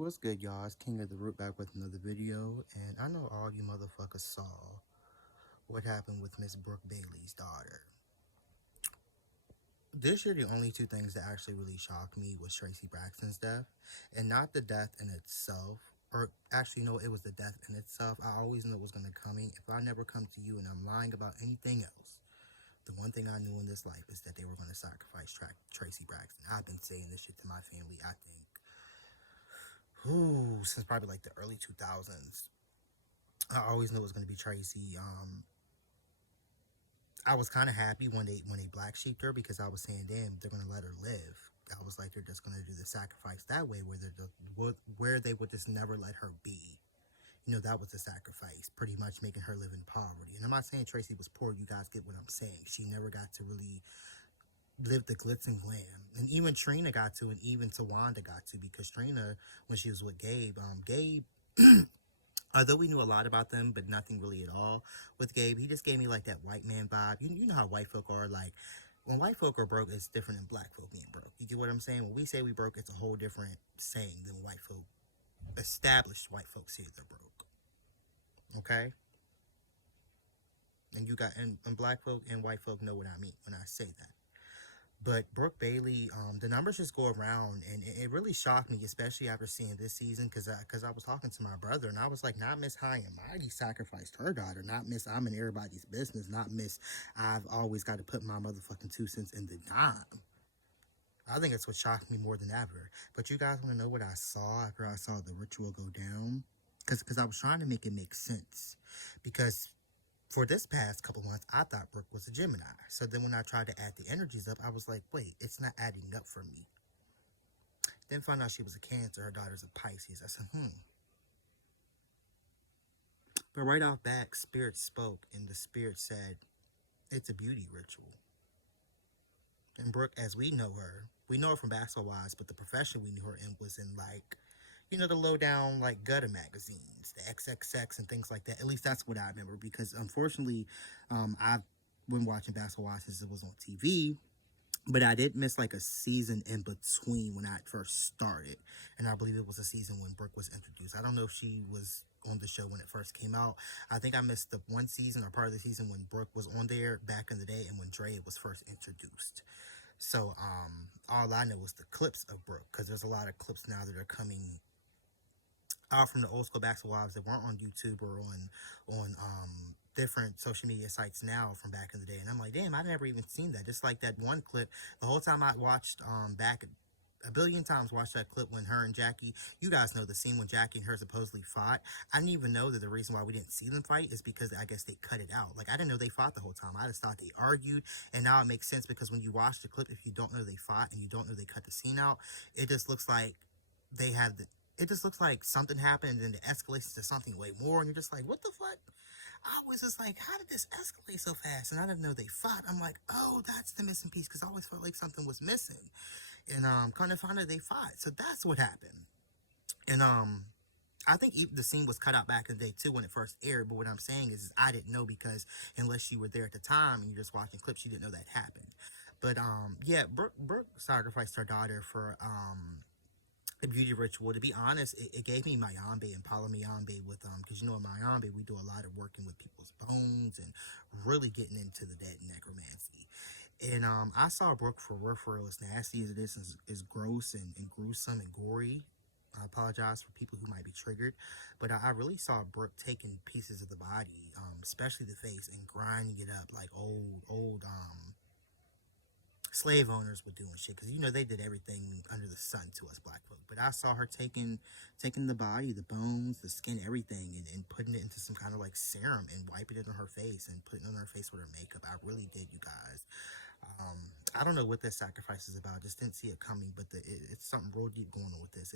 What's good, y'all? It's King of the Root back with another video, and I know all you motherfuckers saw what happened with Miss Brooke Bailey's daughter. This year, the only two things that actually really shocked me was Tracy Braxton's death, and not the death in itself, or actually, no, it was the death in itself. I always knew it was gonna come. If I never come to you and I'm lying about anything else, the one thing I knew in this life is that they were gonna sacrifice Tracy Braxton. I've been saying this shit to my family, I think, since probably like the early 2000s. I always knew it was going to be Tracy. I was kind of happy when they black sheeped her because I was saying, damn, they're going to let her live. I was like, they're just going to do the sacrifice that way, where they would just never let her be. You know, that was the sacrifice, pretty much making her live in poverty. And I'm not saying Tracy was poor. You guys get what I'm saying. She never got to really live the glitz and glam. And even Trina got to, and even Tawanda got to, because Trina, when she was with Gabe, although we knew a lot about them, but nothing really at all with Gabe, he just gave me like that white man vibe. You know how white folk are. Like, when white folk are broke, it's different than black folk being broke. You get what I'm saying? When we say we broke, it's a whole different saying than white folk, established white folks say they're broke. Okay? And black folk and white folk know what I mean when I say that. But Brooke Bailey, the numbers just go around, and it really shocked me, especially after seeing this season, because I was talking to my brother, and I was like, not Miss High and Mighty sacrificed her daughter, not Miss I'm in everybody's business, not Miss I've always got to put my motherfucking 2 cents in the dime. I think it's what shocked me more than ever. But you guys want to know what I saw after I saw the ritual go down? Because I was trying to make it make sense. Because for this past couple months, I thought Brooke was a Gemini. So then when I tried to add the energies up, I was like, wait, it's not adding up for me. Then found out she was a Cancer, her daughter's a Pisces. I said, But right off back, Spirit spoke, and the Spirit said, it's a beauty ritual. And Brooke, as we know her from Basketball Wives, but the profession we knew her in was in, like, you know, the low down, like, gutter magazines, the XXX and things like that. At least that's what I remember, because unfortunately, I've been watching Basketball Wives since it was on TV, but I did miss like a season in between when I first started. And I believe it was a season when Brooke was introduced. I don't know if she was on the show when it first came out. I think I missed the one season or part of the season when Brooke was on there back in the day and when Dre was first introduced. So all I know was the clips of Brooke, because there's a lot of clips now that are coming out from the old school Basketball Wives that weren't on YouTube or on different social media sites now from back in the day. And I'm like, damn, I never even seen that. Just like that one clip, the whole time I watched back a billion times watched that clip when her and Jackie, you guys know the scene when Jackie and her supposedly fought. I didn't even know that the reason why we didn't see them fight is because I guess they cut it out. Like, I didn't know they fought the whole time. I just thought they argued, and now it makes sense, because when you watch the clip, if you don't know they fought and you don't know they cut the scene out, it just looks like they had the it just looks like something happened and then it escalates to something way more, and you're just like, what the fuck? I was just like, how did this escalate so fast? And I didn't know they fought. I'm like, oh, that's the missing piece, because I always felt like something was missing. And kind of found out they fought. So that's what happened. And I think even the scene was cut out back in the day too when it first aired. But what I'm saying is I didn't know, because unless you were there at the time and you're just watching clips, you didn't know that happened. But yeah, Brooke sacrificed her daughter for a beauty ritual. To be honest, it gave me Mayambe and Pala with because you know in Mayambe we do a lot of working with people's bones and really getting into the dead necromancy. And I saw Brooke for real, as nasty as it is gross and gruesome and gory. I apologize for people who might be triggered, but I really saw Brooke taking pieces of the body, especially the face, and grinding it up like old slave owners were doing shit, because you know they did everything under the sun to us black folk. But I saw her taking the body, the bones, the skin, everything, and putting it into some kind of like serum and wiping it on her face and putting it on her face with her makeup. I really did, you guys. I don't know what this sacrifice is about. I just didn't see it coming, but it's something real deep going on with this.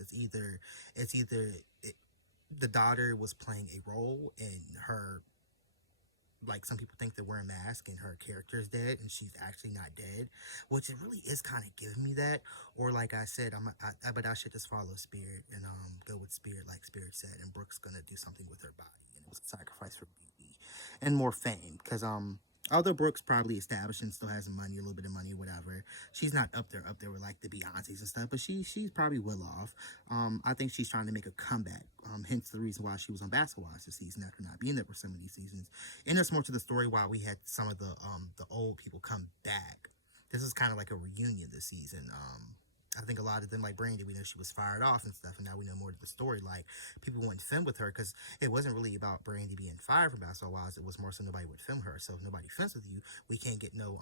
The daughter was playing a role in her, like, some people think they're wearing a mask and her character is dead and she's actually not dead, which it really is kind of giving me that. Or like I said, but I should just follow Spirit and go with Spirit, like Spirit said, and Brooke's gonna do something with her body, and it was a sacrifice for beauty and more fame, because Although Brooke's probably established and still has money, a little bit of money, whatever. She's not up there with like the Beyonces and stuff, but she's probably well off. I think she's trying to make a comeback. Hence the reason why she was on Basketball Wives this season after not being there for some of these seasons. And there's more to the story why we had some of the old people come back. This is kind of like a reunion this season. I think a lot of them, like Brandy, we know she was fired off and stuff, and now we know more of the story. Like, people wouldn't film with her because it wasn't really about Brandy being fired from Basketball Wives. It was more so nobody would film her. So if nobody films with you, we can't get no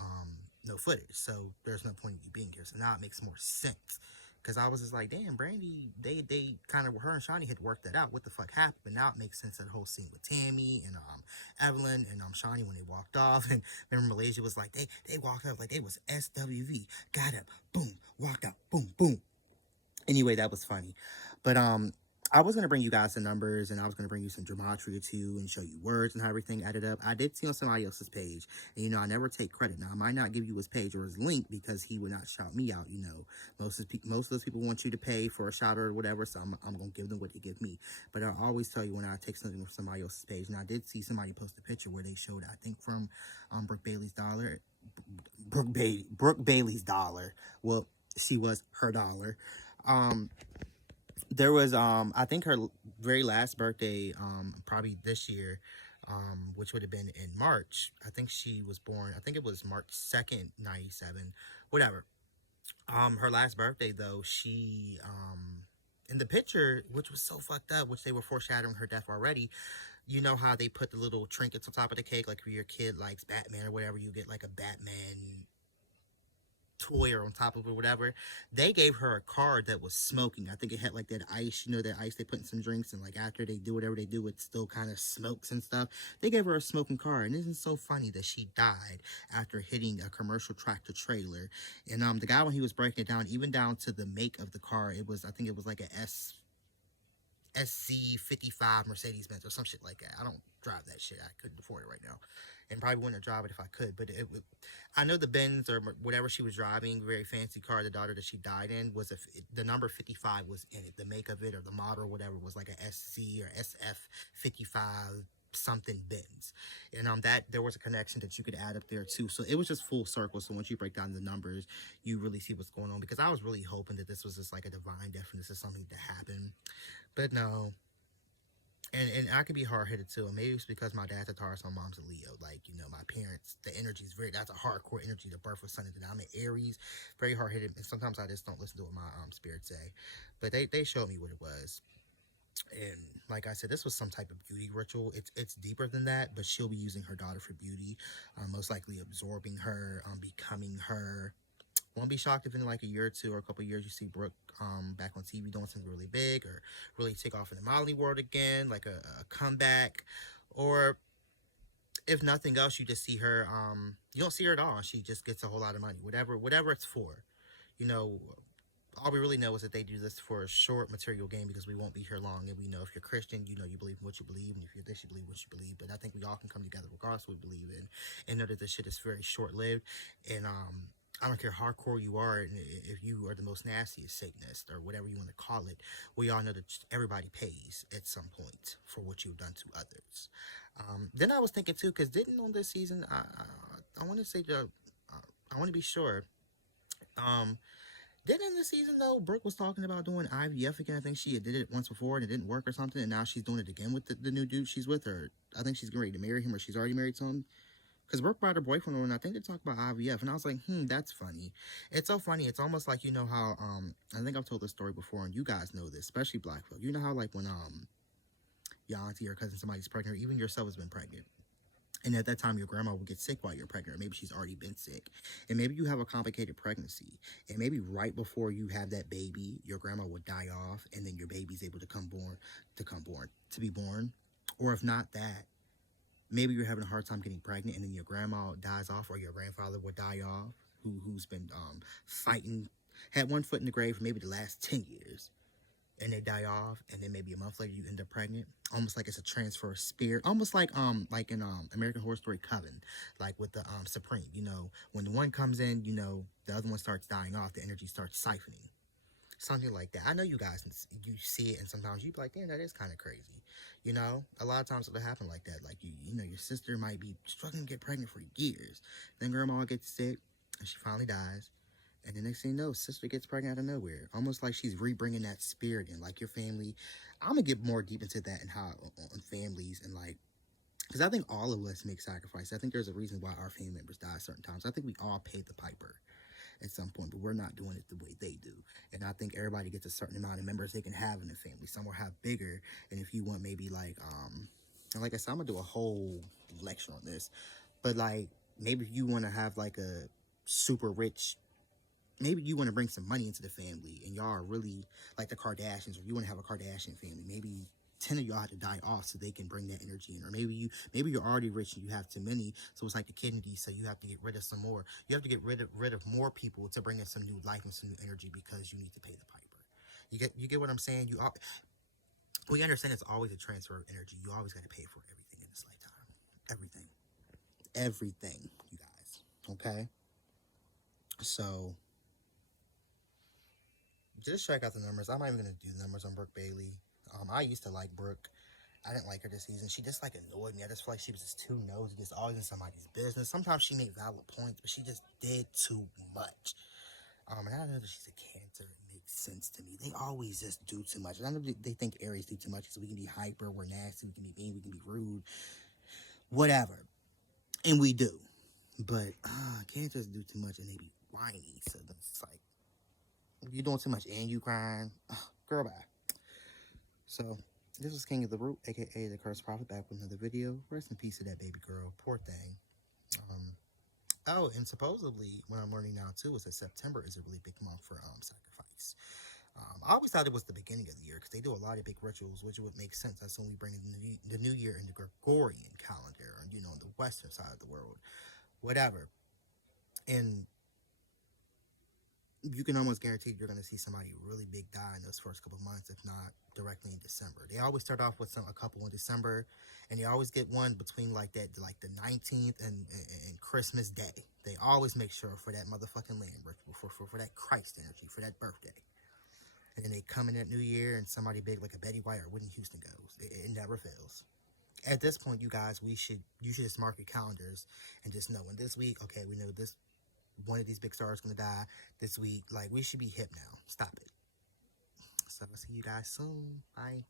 footage. So there's no point in you being here. So now it makes more sense. Because I was just like, damn, Brandy, they kind of, her and Shawnee had worked that out. What the fuck happened? But now it makes sense, that whole scene with Tammy and Evelyn and Shawnee when they walked off. And remember, Malaysia was like, they walked up like they was SWV. Got up, boom, walked out, boom, boom. Anyway, that was funny. But I was gonna bring you guys the numbers, and I was gonna bring you some gematria too, and show you words and how everything added up. I did see on somebody else's page, and I never take credit. Now I might not give you his page or his link because he would not shout me out. Most of those people want you to pay for a shout or whatever, so I'm gonna give them what they give me. But I always tell you when I take something from somebody else's page, and I did see somebody post a picture where they showed, I think from Brooke Bailey's dollar, Brooke Bailey's dollar. Well, she was her dollar. Um, there was I think her very last birthday, probably this year, which would have been in March. I think she was born, I think it was March 2nd, 97, whatever. Her last birthday though, she in the picture, which was so fucked up, which they were foreshadowing her death already. You know how they put the little trinkets on top of the cake, like if your kid likes Batman or whatever, you get like a Batman toy or on top of it or whatever. They gave her a card that was smoking. I think it had like that ice, that ice they put in some drinks, and like after they do whatever they do, it still kind of smokes and stuff. They gave her a smoking card, and isn't it so funny that she died after hitting a commercial tractor trailer? And the guy, when he was breaking it down, even down to the make of the car, I think it was like a SC55 Mercedes Benz or some shit like that. I don't drive that shit. I couldn't afford it right now, and probably wouldn't drive it if I could. But I know the Benz or whatever she was driving, very fancy car, the daughter that she died in, the number 55 was in it. The make of it or the model or whatever was like a SC or SF55 something Benz. And that there was a connection that you could add up there too. So it was just full circle. So once you break down the numbers, you really see what's going on, because I was really hoping that this was just like a divine death and this is something to happen. But no. And I could be hard headed too. And maybe it's because my dad's a Taurus, my mom's a Leo. Like, my parents, the energy is that's a hardcore energy. The birth was Sunday. I'm an Aries, very hard headed. And sometimes I just don't listen to what my spirits say. But they showed me what it was. And like I said, this was some type of beauty ritual. It's deeper than that, but she'll be using her daughter for beauty, most likely absorbing her, becoming her. Won't be shocked if in like a year or two or a couple of years you see Brooke back on TV doing something really big, or really take off in the modeling world again, like a comeback. Or if nothing else, you just see her, you don't see her at all, and she just gets a whole lot of money, whatever it's for. You know, all we really know is that they do this for a short material gain, because we won't be here long. And we know if you're Christian, you believe in what you believe, and if you're this, you believe what you believe. But I think we all can come together regardless of what we believe in, and know that this shit is very short lived. And I don't care how hardcore you are, and if you are the most nastiest Satanist or whatever you want to call it, we all know that everybody pays at some point for what you've done to others. Then I was thinking too, because didn't on this season, I want to say I want to be sure. Didn't in this season though, Brooke was talking about doing IVF again. I think she had did it once before and it didn't work or something, and now she's doing it again with the new dude she's with, or I think she's getting ready to marry him, or she's already married to him. Because Brooke brought her boyfriend over, and I think they talked about IVF, and I was like, that's funny. It's so funny. It's almost like, how, I think I've told this story before, and you guys know this, especially black folk. You know how, like, when, your auntie or cousin, somebody's pregnant, or even yourself has been pregnant, and at that time, your grandma will get sick while you're pregnant, or maybe she's already been sick, and maybe you have a complicated pregnancy, and maybe right before you have that baby, your grandma would die off, and then your baby's able to be born, or if not that, maybe you're having a hard time getting pregnant, and then your grandma dies off, or your grandfather would die off, who's been fighting, had one foot in the grave for maybe the last 10 years, and they die off, and then maybe a month later you end up pregnant. Almost like it's a transfer of spirit, almost like in American Horror Story Coven, like with the Supreme. When the one comes in, the other one starts dying off, the energy starts siphoning. something like that. I know you guys, you see it, and sometimes you be like, damn, that is kind of crazy. You know, a lot of times it'll happen like that. Like, you know, your sister might be struggling to get pregnant for years. Then grandma gets sick, and she finally dies. And the next thing you know, sister gets pregnant out of nowhere. Almost like she's re-bringing that spirit in, like your family. I'm going to get more deep into that and how on families and like, because I think all of us make sacrifices. I think there's a reason why our family members die at certain times. I think we all pay the piper at some point, but we're not doing it the way they do. And I think everybody gets a certain amount of members they can have in the family. Some will have bigger, and if you want maybe like I said, I'm gonna do a whole lecture on this, but like maybe if you want to have like a super rich, maybe you want to bring some money into the family, and y'all are really like the Kardashians, or you want to have a Kardashian family. Maybe 10 of y'all have to die off so they can bring that energy in. Or maybe you're already rich and you have too many, so it's like the Kennedys, so you have to get rid of some more. You have to get rid of more people to bring in some new life and some new energy because you need to pay the piper. You get what I'm saying? We understand it's always a transfer of energy. You always got to pay for everything in this lifetime. Everything, you guys. Okay? So just check out the numbers. I'm not even gonna do the numbers on Brooke Bailey. I used to like Brooke. I didn't like her this season. She just like annoyed me. I just feel like she was just too nosy, just always in somebody's business. Sometimes she made valid points, but she just did too much. And I know that she's a Cancer. It makes sense to me. They always just do too much. And I know they think Aries do too much because we can be hyper, we're nasty, we can be mean, we can be rude, whatever, and we do. But Cancers do too much and they be whiny. So it's like you're doing too much and you crying. Girl, bye. So this is King of the Root, aka the Cursed Prophet, back with another video. Rest in peace to that baby girl. Poor thing. Oh, and supposedly, what I'm learning now too is that September is a really big month for sacrifice. I always thought it was the beginning of the year because they do a lot of big rituals, which would make sense. That's when we bring in the new year in the Gregorian calendar, or you know, the Western side of the world, whatever. And you can almost guarantee you're going to see somebody really big die in those first couple of months, if not directly in December. They always start off with a couple in December, and they always get one between like the 19th and Christmas Day. They always make sure for that motherfucking land ritual, for that Christ energy, for that birthday. And then they come in that new year, and somebody big like a Betty White or Whitney Houston goes. It never fails. At this point, you guys, you should just mark your calendars and just know, in this week, okay, we know this one of these big stars is gonna die this week. Like, we should be hip now. Stop it. So I'll see you guys soon. Bye.